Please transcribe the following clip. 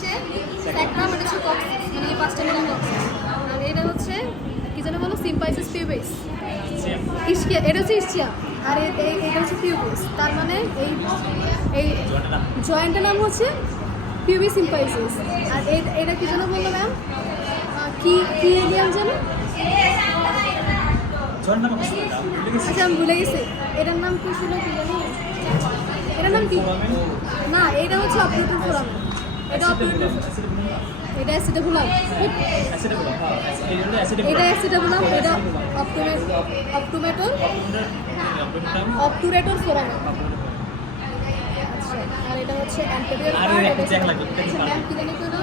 হচ্ছে স্যাক্রাম এটা মানে হচ্ছে কক্স মানে এই পাঁচটা মিলে কক্স। আর এটা হচ্ছে, কি যেন বলো, সিম্পাইসিস পিউবেস ইসকিয়া এটা হচ্ছে ইসকিয়া আর এটা হচ্ছে পিউবেস তার মানে এই এই জয়েন্টের নাম হচ্ছে পিউবিস সিম্পাইসিস আর এটা কি যেন বলল ম্যাম কি কি এরিয়াম যেন আচ্ছা আমি ভুলে গেছি। এটার নাম কি ছিল কি জানি? এটার নাম কি? না, এটা হচ্ছে অপারেটর ফোরাম এটা এটা অ্যাসিডেবুলাম। এটা অ্যাসিডেবুলাম এটা অপটোমেট অপটোমেটর অপটুরেটর ফোরাম আচ্ছা আর এটা হচ্ছে অ্যান্টেরিয়র পার্ট এটা আচ্ছা পারবে? ম্যাম কি জানি কোনো